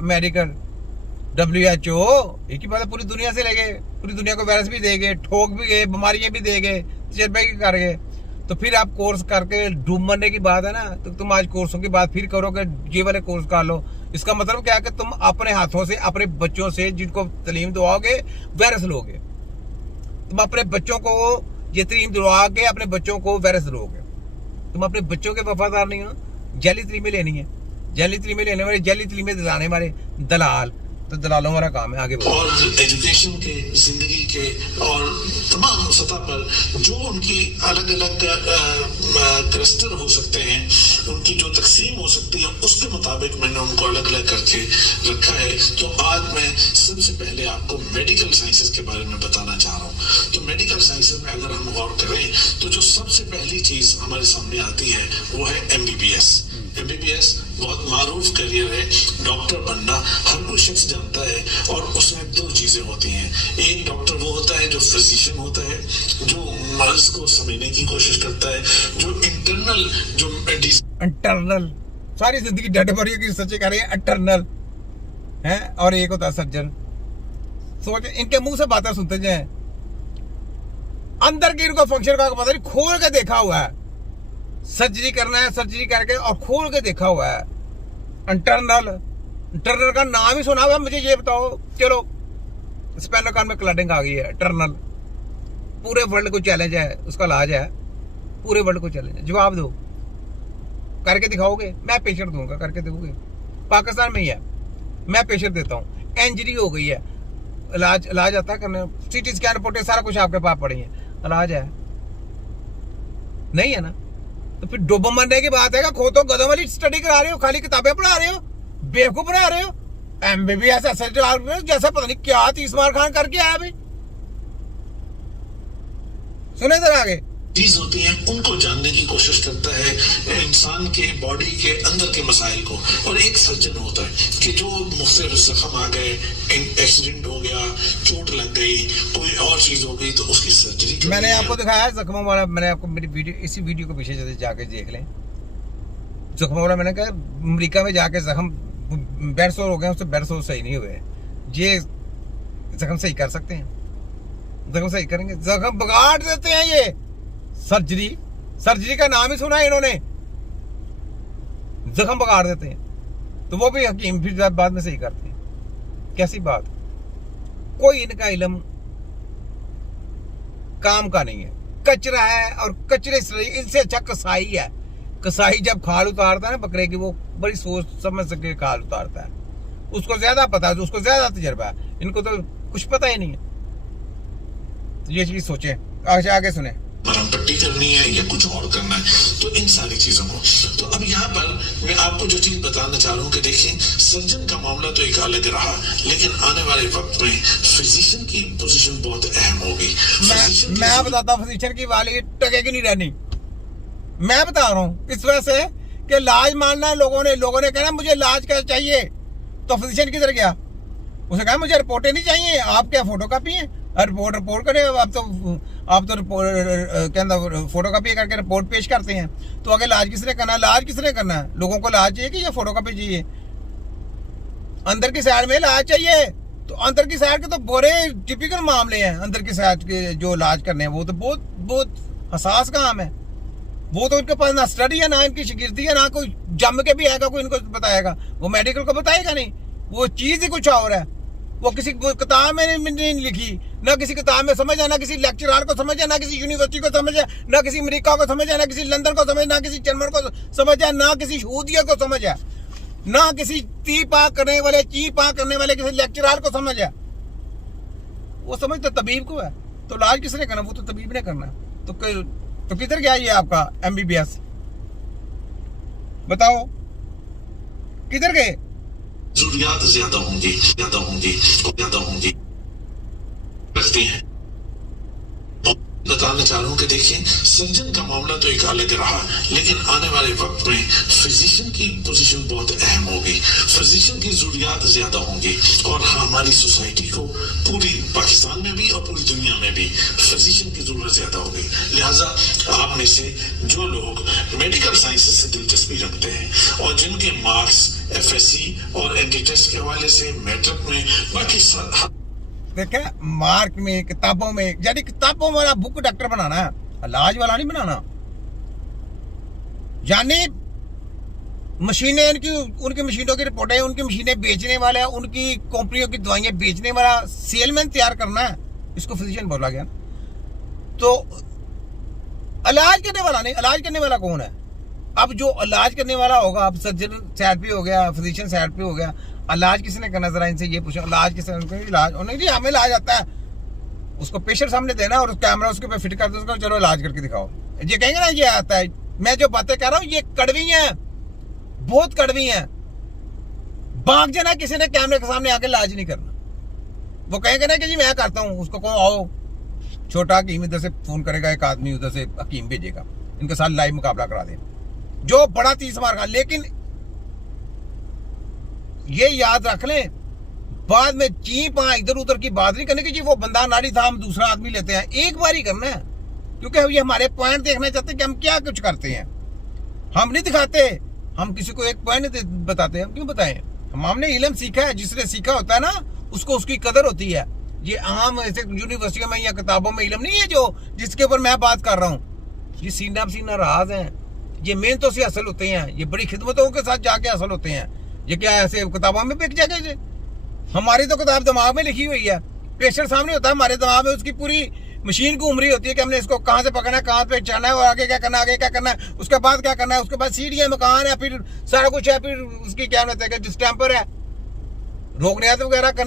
Medical WHO एक ही बात है, पूरी दुनिया से लेके पूरी दुनिया को वायरस भी देंगे, ठोक भी गए, बीमारियां भी देंगे, तजर्बे भी कर गए। तो फिर आप कोर्स करके डूब मरने की बात है ना, तो तुम आज कोर्सों की बात फिर करोगे, ये वाले कोर्स कर लो। इसका मतलब क्या है कि तुम अपने हाथों से अपने बच्चों से जिनको तालीम दिलाओगे वायरस लोगे। तुम अपने बच्चों को ये तालीम दिलवा के अपने बच्चों को वायरस लोगे। तुम अपने बच्चों के वफादार नहीं हो। जैली तालीमें लेनी है, जैली तालीमें लेने वाले, जैली तालीमें दिलाने वाले दलाल, तो दलालों वाला काम है। आगे और एजुकेशन के, जिंदगी के और तमाम सतह पर जो उनकी अलग अलग क्लस्टर हो सकते हैं, उनकी जो तकसीम हो सकती है, उसके मुताबिक मैंने उनको अलग अलग करके रखा है। तो आज मैं सबसे पहले आपको मेडिकल साइंसेस के बारे में बताना चाह रहा हूँ। तो मेडिकल साइंसेस में अगर हम गौर करें तो जो सबसे पहली चीज हमारे सामने आती है वो है MBBS। MBBS बहुत मारूफ करियर है, डॉक्टर बनना हर कोई शख्स जानता है। और उसमें दो चीजें होती हैं, एक डॉक्टर वो होता है जो फिजिशियन होता है, जो मर्ज को समझने की कोशिश करता है, जो इंटरनल सारी जिंदगी डट भरी की सच्चे कह रही है, इंटरनल है। और एक होता है सर्जन। सोच, इनके मुंह से बातें सुनते जाए, अंदर की इनको फंक्शन का पता नहीं, खोल के देखा हुआ है। सर्जरी करना है, सर्जरी करके और खोल के देखा हुआ है। इंटरनल, इंटरनल का नाम ही सुना हुआ है। मुझे ये बताओ, चलो स्पेनल कॉर्ड में क्लडिंग आ गई है, इंटरनल पूरे वर्ल्ड को चैलेंज है, उसका इलाज है, पूरे वर्ल्ड को चैलेंज है। जवाब दो, करके दिखाओगे? मैं पेशेंट दूंगा, करके दोगे? पाकिस्तान में ही है, मैं पेशेंट देता हूँ। इंजरी हो गई है, इलाज आता है करने, CT स्कैन रिपोर्टें सारा कुछ आपके पास पड़ी है, इलाज है नहीं है ना? तो फिर डूब मरने की बात है कि खो तो गधों वाली स्टडी करा रहे हो, खाली किताबें पढ़ा रहे हो, बेवकूफ बना रहे हो। MBBS जैसा पता नहीं क्या 30 मार खान करके आया भाई। सुने इधर आगे चीज होती है, उनको जानने की कोशिश करता है, इंसान के बॉडी के अंदर के मसाइल को। और एक सर्जन होता है कि जो मुख्तलिफ जख्म आ गए, एक्सीडेंट हो गया, चोट लग गई, कोई और चीज हो गई, तो उसकी सर्जरी। मैंने आपको दिखाया जख्मों वाला, मैंने आपको मेरी वीडियो, इसी वीडियो को पीछे जाके देख लें। जख्मों वाला मैंने कहा अमेरिका में जाके जख्म बेड सोर हो गए, उससे बेड सोर सही नहीं हुए, ये जख्म सही कर सकते हैं? जख्म सही करेंगे? जख्म बिगाड़ देते हैं ये। सर्जरी का नाम ही सुना है इन्होंने, जख्म बिगाड़ देते हैं। तो वो भी हकीम फिर बाद में सही करते हैं। कैसी बात? कोई इनका इल्म काम का नहीं है, कचरा है। और कचरे से इनसे अच्छा कसाई है। कसाई जब खाल उतारता है ना बकरे की, वो बड़ी सोच समझ सके खाल उतारता है, उसको ज्यादा पता है, उसको ज्यादा तजर्बा है। इनको तो कुछ पता ही नहीं है। तो ये चीज सोचें, आगे सुने। मरहम पट्टी करनी है या कुछ और करना है, तो इन सारी चीजों को। तो अब यहाँ पर मैं आपको जो चीज बताना चाह रहा हूँ कि देखिए, सर्जन का मामला तो एक अलग रहा, लेकिन आने वाले वक्त में फिजिशियन की पोजीशन बहुत अहम होगी। मैं बताता हूँ, फिजिशियन की वाली टकेगी नहीं रहनी। मैं बता रहा हूँ इस वजह से कि इलाज मानना है लोगों ने कहना मुझे इलाज क्या चाहिए, तो फिजिशियन किधर गया? उसने कहा मुझे रिपोर्टें नहीं चाहिए, आप क्या फोटो कापी है? रिपोर्ट करें, आप तो फोटो कापी करके रिपोर्ट पेश करते हैं। तो अगर इलाज किसने करना है? इलाज किसने करना है? लोगों को इलाज चाहिए कि ये फोटो कापी चाहिए? अंदर की साइड में इलाज चाहिए। तो अंदर की साइड के तो बड़े टिपिकल मामले हैं। अंदर की साइड के जो इलाज करने हैं वो तो बहुत बहुत हसास काम है। वो तो उनके पास ना स्टडी है, ना इनकी शिगिर्दी है, ना कोई जम के भी आएगा कोई इनको बताएगा। वो मेडिकल को बताएगा नहीं, वो चीज ही कुछ और है। वो किसी किताब में नहीं लिखी, ना किसी किताब में समझ है, ना किसी लेक्चरर को समझ है, ना किसी यूनिवर्सिटी को समझ है, ना किसी अमेरिका को समझ है, ना किसी लंदन को समझ, ना किसी जर्मन को समझ है, ना किसी यहूदिया को समझ है, ना किसी ची पाक करने वाले किसी लेक्चरर को समझ है। वो समझ तो तबीब को है। तो इलाज किसने करना? वो तो तबीब ने करना। तो किधर गया ये आपका MBBS? बताओ किधर गए? जरूरियात ज्यादा होंगी रखती हैं। बताना चाह रहा हूँ कि देखिए, सर्जन का मामला तो एक अलग रहा, लेकिन आने वाले वक्त में फिजिशियन की पोजीशन बहुत अहम होगी। फिजिशियन की जरूरियात ज्यादा होंगी और हमारी सोसाइटी को, पूरी पाकिस्तान में भी और पूरी दुनिया में भी फिजिशियन की जरूरत ज्यादा होगी। लिहाजा आप में से जो लोग मेडिकल साइंसेस से दिलचस्पी रखते हैं और जिनके मार्क्स एफएससी और एंटी टेस्ट के हवाले से, मैट्रिक में, बाकी देखे मार्क में, किताबों में, यानी किताबों वाला बुक डॉक्टर बनाना है, इलाज वाला नहीं बनाना। यानी मशीनें उनकी मशीनों की रिपोर्टें, उनकी मशीनें बेचने वाला है, उनकी कंपनियों की दवाइयां बेचने वाला सेलमैन तैयार करना है, इसको फिजिशियन बोला गया। तो इलाज करने वाला नहीं, इलाज करने वाला कौन है? अब जो इलाज करने वाला होगा, अब सर्जन साइड पे हो गया, फिजिशियन साइड पे हो गया, इलाज किसने करना? जरा इनसे ये पूछो, इलाज किसने? इलाज नहीं जी, हमें इलाज आता है, उसको पेशेंट सामने देना और कैमरा उसके पे फिट कर दो, उसको चलो इलाज करके दिखाओ। ये कहेंगे ना ये आता है। मैं जो बातें कह रहा हूँ ये कड़वी हैं, बहुत कड़वी हैं। भाग जाना किसी ने कैमरे के सामने आके इलाज नहीं करना। वो कहेंगे ना कि जी मैं करता हूँ, उसको कहो आओ, छोटा हकीम इधर से फोन करेगा, एक आदमी उधर से हकीम भेजेगा, इनके साथ लाइव मुकाबला करा दे, जो बड़ा 30 मार का। लेकिन ये याद रख लें, बाद में चीपा इधर उधर की बात नहीं करने की, जी वो बंदा नारी था, हम दूसरा आदमी लेते हैं, एक बार ही करना है। क्योंकि ये हमारे पॉइंट देखना चाहते हैं कि हम क्या कुछ करते हैं, हम नहीं दिखाते। हम किसी को एक पॉइंट बताते हैं, हम क्यों बताएं? हमने इल्म सीखा है, जिसने सीखा होता है ना उसको उसकी कदर होती है। ये आम ऐसे यूनिवर्सिटियों में या किताबों में इल्म नहीं है जो जिसके ऊपर मैं बात कर रहा हूँ। ये सीना सीना राज हैं, ये मेहनतों से हासिल होते हैं, ये बड़ी खिदमतों के साथ जाके हासिल होते हैं। ये क्या ऐसे किताबों में बिक जाएगा? हमारी तो किताब दिमाग में लिखी हुई है, पेशेंट सामने होता है, हमारे दिमाग में उसकी पूरी मशीन घूम रही होती है कि हमने इसको कहाँ से पकड़ना है, कहाँ पे चढ़ना है, और आगे क्या करना है, आगे क्या करना है, उसके बाद क्या करना है, उसके बाद सीढ़ियाँ, मकान है, फिर सारा कुछ है, फिर उसकी क्या कहते हैं डिस्टेंपर है, रोग नियत वगैरह करने